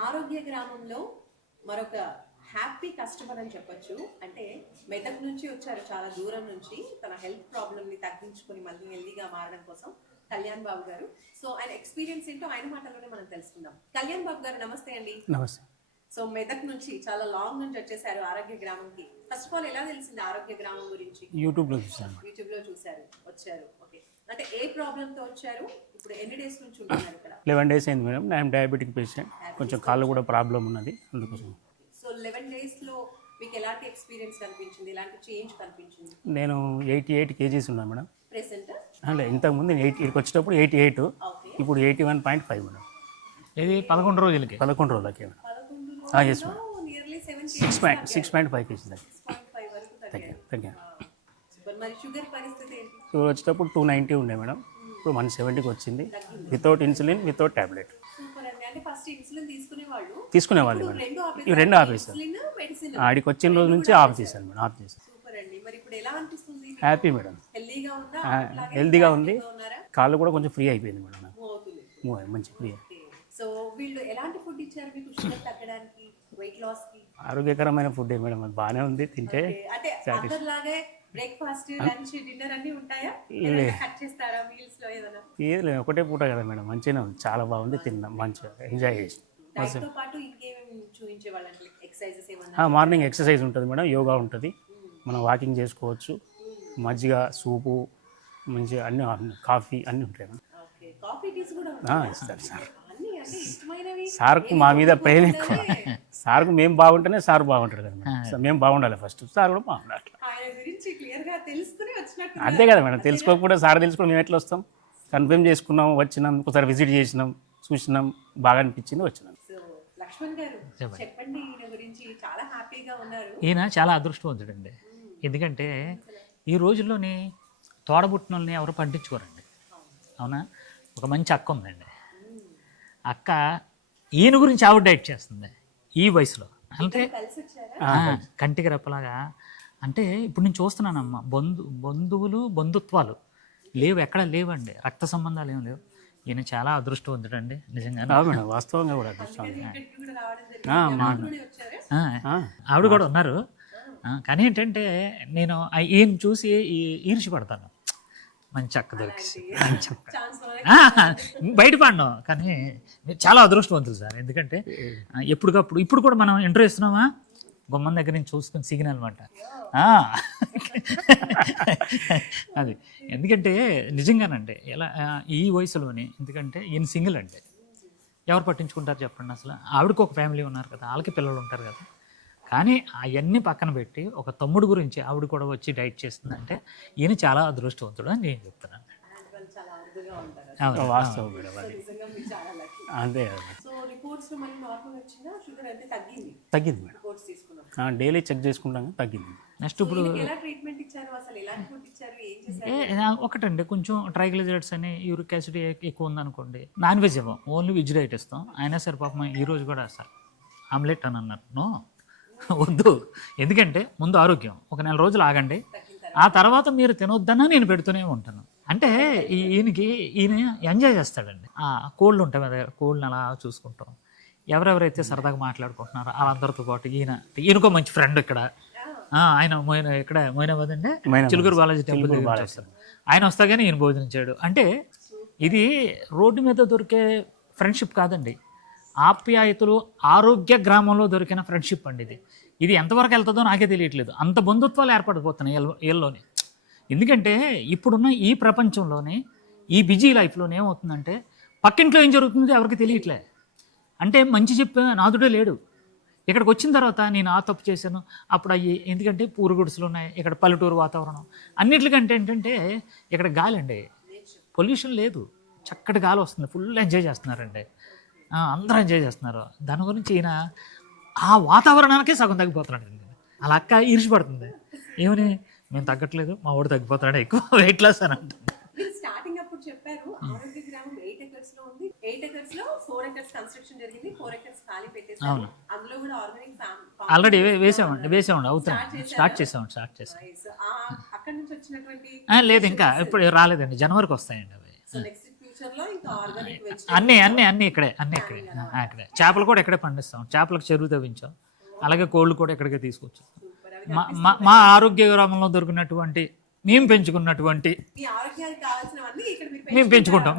ఆరోగ్య గ్రామంలో మరొక హ్యాపీ కస్టమర్ అని చెప్పొచ్చు. అంటే మెదక్ నుంచి వచ్చారు, చాలా దూరం నుంచి తన హెల్త్ ప్రాబ్లమ్ ని తగ్గించుకొని మళ్ళీ హెల్దీగా మారడం కోసం కళ్యాణ్ బాబు గారు. సో ఆయన ఎక్స్పీరియన్స్ ఏంటో ఆయన మాటల్లోనే మనం తెలుసుకుందాం. కళ్యాణ్ బాబు గారు నమస్తే అండి. నమస్తే. సో మెదక్ నుంచి చాలా లాంగ్ నుంచి వచ్చేసారు ఆరోగ్య గ్రామంకి. ఫస్ట్ ఆఫ్ ఆల్ ఎలా తెలిసింది ఆరోగ్య గ్రామం గురించి? యూట్యూబ్ లో చూసాను. చూసారు, వచ్చారు. ఓకే, అంటే ఏ ప్రాబ్లమ్ తో వచ్చారు? ఇప్పుడు ఎన్ని డేస్ నుంచి ఉంటున్నారు ఇక్కడ? 11 days అయింది మేడం. ఐఎమ్ డయాబెటిక్ పేషెంట్, కొంచెం కాళ్ళు కూడా ప్రాబ్లం ఉన్నది, అందుకోసం. సో 11 days లో మీకు ఎలాంటి ఎక్స్పీరియన్స్ కనిపించింది, ఎలాంటి చేంజ్ కనిపించింది? నేను 88 kgs ఉన్నాను మేడం. ప్రెసెంట్ అంటే ఇంతకుముందు ఇక్కడికి వచ్చేటప్పుడు 88, ఇప్పుడు 81.5 మేడం. ఇది 11 రోజులకి 11 రోజులకి madam. Yes madam. Nearly 6.5 kgs తగ్గాను. 6.5 వరకు తగ్గాను. మరి షుగర్ పరిస్థితి ఏంటి? సో వచ్చేటప్పుడు 290 ఉండే మేడం, ఇప్పుడు 170కి వచ్చింది. Without insulin, without tablet. Super అండి. అంటే ఫస్ట్ ఇన్సులిన్ తీసుకునేవాళ్ళు మేడం. ఇవి రెండు ఆపేసారు. మెడిసిన్ ఆడికి వచ్చిన రోజు నుంచి ఆఫ్ చేశాను మేడం, ఆఫ్ చేశాను. సూపర్ అండి. మరి ఇప్పుడు ఎలా అనిపిస్తుంది? హ్యాపీ మేడం, హెల్దీగా ఉందా? హెల్తీగా ఉంది. ఉన్నారా? కాళ్ళు కూడా కొంచెం ఫ్రీ అయిపోయింది మేడం నాకు. మూవ్ అవుతుంది. మంచి ఫ్రీ. సో వీళ్ళు ఎలాంటి ఫుడ్ ఇచ్చారు మీకు షుగర్ తగ్గడానికి, వెయిట్ లాస్ కి? ఆరోగ్యకరమైన ఫుడ్ మేడం, అది బాగానే ఉంది తింటే. అంటే అందరిలాగే బ్రేక్ఫాస్ట్, లంచ్, డిన్నర్ అన్ని ఉంటాయా? కట్ చేస్తారా మీల్స్ లో ఏదైనా? ఏది లేదు, ఒకటే పూట కదా మేడం. మంచిగానే ఉంది, చాలా బాగుంది, తిన్నాం, మంచిగా ఎంజాయ్ చేసి. డైట్ తో పాటు ఇంకేమేమి చూపించేవాళ్ళంటే ఎక్సర్సైజెస్ ఏమన్నా? మార్నింగ్ ఎక్సర్సైజ్ ఉంటుంది మేడం, యోగా ఉంటుంది, మనం వాకింగ్ చేసుకోవచ్చు. మజ్జిగ, సూపు, మంచిగా అన్ని, కాఫీ అన్నీ ఉంటాయి మేడం. ఓకే, కాఫీ టీస్ కూడా ఇస్తారు సార్. అన్ని అంటే ఇష్టమైనవి. సార్కు మా మీద ప్రేమ ఎక్కువ. సార్కు మేము బాగుంటేనే సార్ బాగుంటారు కదా మేడం. మేము బాగుండాలి ఫస్ట్, సార్ కూడా బాగుండాలి. ఆయన గురించి క్లియర్ గా తెలుసుకుని వచ్చినట్టు. అంతే కదా మేడం, తెలుసుకోకుండా సార్ తెలుసుకుని మేము ఎట్లా వస్తాం? కన్ఫర్మ్ చేసుకున్నాం, వచ్చినాం, ఒకసారి విజిట్ చేసినాం, చూసినాం, బాగా అనిపించింది, వచ్చినాం. సో లక్ష్మణ్ గారు చెప్పండి, ఈయన గురించి. చాలా హ్యాపీగా ఉన్నారు. ఈయన చాలా అదృష్టవంతుడండి. ఎందుకంటే ఈ రోజుల్లోని తోడబుట్టినోళ్ళని ఎవరు పట్టించుకోరండి, అవునా? ఒక మంచి అక్క ఉందండి. అక్క ఈయన గురించి ఆవిడ డైట్ చేస్తుంది ఈ వయసులో. అంటే కలిసి వచ్చారా? కంటికి రెప్పలాగా. అంటే ఇప్పుడు నేను చూస్తున్నానమ్మా, బంధువులు, బంధుత్వాలు లేవు, ఎక్కడ లేవండి, రక్త సంబంధాలు ఏం లేవు. ఈయన చాలా అదృష్టవంతుడండి నిజంగా మేడం, వాస్తవంగా కూడా అదృష్టం. ఇక్కడికి కూడా రావడం జరిగింది. వచ్చారా? ఆవిడ కూడా ఉన్నారు. కానీ ఏంటంటే నేను ఈయన చూసి ఈర్ష్యపడతాను. మంచి అక్క దొరికి బయటపడినాం. కానీ చాలా అదృష్టవంతులు సార్. ఎందుకంటే ఎప్పటికప్పుడు ఇప్పుడు కూడా మనం ఇంటర్వ్యూ ఇస్తున్నామా, గుమ్మం దగ్గర నుంచి చూసుకుని సిగ్నల్ అనమాట అది. ఎందుకంటే నిజంగానండి, ఎలా ఈ వయసులోనే, ఎందుకంటే ఈయన సింగిల్ అంటే ఎవరు పట్టించుకుంటారు చెప్పండి అసలు? ఆవిడకి ఒక ఫ్యామిలీ ఉన్నారు కదా, వాళ్ళకి పిల్లలు ఉంటారు కదా. కానీ అవన్నీ పక్కన పెట్టి ఒక తమ్ముడు గురించి ఆవిడ కూడా వచ్చి డైట్ చేస్తుందంటే ఈయన చాలా అదృష్టవంతుడు అని నేను చెప్తున్నాను. వాస్తవం మేడం, అది అంతే. తగ్గింది మేడం, డైలీ చెక్ చేసుకుంటాం, తగ్గింది. నెక్స్ట్ ఇప్పుడు ఒకటండి, కొంచెం ట్రైగ్లిజరైడ్స్ అని, యూరిక్ యాసిడ్ ఎక్కువ ఉందనుకోండి, నాన్ వెజ్ ఇవ్వం, ఓన్లీ వెజ్ డైట్ ఇస్తాం. అయినా సరే పాపం ఈరోజు కూడా సార్ ఆమ్లెట్ అని అన్నారు. నో, వద్దు. ఎందుకంటే ముందు ఆరోగ్యం, ఒక 4 రోజులు ఆగండి, ఆ తర్వాత మీరు తినొద్దన్నా నేను పెడుతూనే ఉంటాను. అంటే ఈయన ఎంజాయ్ చేస్తాడండి. కోళ్ళు ఉంటాయి కదా, కోళ్ళని అలా చూసుకుంటాం. ఎవరెవరైతే సరదాగా మాట్లాడుకుంటున్నారో వాళ్ళందరితో పాటు ఈయనకో మంచి ఫ్రెండ్ ఇక్కడ. ఆయన ఇక్కడ మొయినాబాద్ అండి, చిలుకూరు బాలాజీ టెంపుల్ వస్తారు. ఆయన వస్తా కానీ ఈయన భోజనం చేయడు. అంటే ఇది రోడ్డు మీద దొరికే ఫ్రెండ్షిప్ కాదండి, ఆప్యాయతలు ఆరోగ్య గ్రామంలో దొరికిన ఫ్రెండ్షిప్ అండి ఇది. ఇది ఎంతవరకు వెళ్తుందో నాకే తెలియట్లేదు. అంత బంధుత్వాలు ఏర్పడిపోతున్నాయి వీళ్ళలోనే. ఎందుకంటే ఇప్పుడున్న ఈ ప్రపంచంలోనే, ఈ బిజీ లైఫ్లోనే ఏమవుతుందంటే పక్కింట్లో ఏం జరుగుతుందో ఎవరికి తెలియట్లే. అంటే మంచి చెప్పే నాదుడే లేడు. ఇక్కడికి వచ్చిన తర్వాత నేను ఆ తప్పు చేశాను అప్పుడు అయ్యి, ఎందుకంటే పూరు గుడిసెలు ఉన్నాయి ఇక్కడ, పల్లెటూరు వాతావరణం. అన్నిటికంటే ఏంటంటే ఇక్కడ గాలి అండి, పొల్యూషన్ లేదు, చక్కటి గాలి వస్తుంది, ఫుల్ ఎంజాయ్ చేస్తున్నారండి, అందరూ ఎంజాయ్ చేస్తున్నారు. దాని గురించి ఈయన ఆ వాతావరణానికే సగం తగ్గిపోతున్నాడు. అలా అక్క ఈర్ష్యపడుతుంది, ఏమని మేము తగ్గట్లేదు, మా వాడు తగ్గిపోతున్నాడు, ఎక్కువ వెయిట్ లాస్ అని అంటుంది. స్టార్టింగ్ అప్పుడు చెప్పారు ఆరోగ్య గ్రామం 8 acres లో ఉంది. 8 acres లో 4 acres కన్స్ట్రక్షన్ జరిగింది, 4 acres ఖాళీ పెట్టేసారు. అందులో కూడా ఆర్గానిక్ ఆల్రెడీ వేసామండి అవుతుంది. స్టార్ట్ చేసాం. అక్కడ నుంచి వచ్చినటువంటి లేదు, ఇంకా ఇప్పుడు రాలేదండి, జనవరికి వస్తాయండి అవి. సో నెక్స్ట్ ఫ్యూచర్ లో ఆర్గానిక్ అన్నీ ఇక్కడే ఇక్కడే చేపలు కూడా ఇక్కడే పండిస్తాం. చేపలకు చెరువు తవ్వించాం. అలాగే కోళ్ళు కూడా ఇక్కడికే తీసుకొచ్చాం. మా ఆరోగ్య గ్రామంలో దొరికినటువంటి మేము పెంచుకున్నటువంటి మీ ఆరోగ్యానికి కావాల్సినవన్నీ ఇక్కడ మీరు మేము పెంచుకుంటాం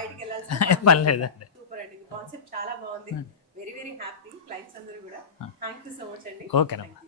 బయటికి వెళ్ళాల్సిన పని లేదండి. సూపర్ అండి. కాన్సెప్ట్ చాలా బాగుంది. వెరీ వెరీ హ్యాపీ క్లయింట్స్ అందరూ కూడా. థ్యాంక్ యూ సో మచ్ అండి. ఓకేనమ్మా.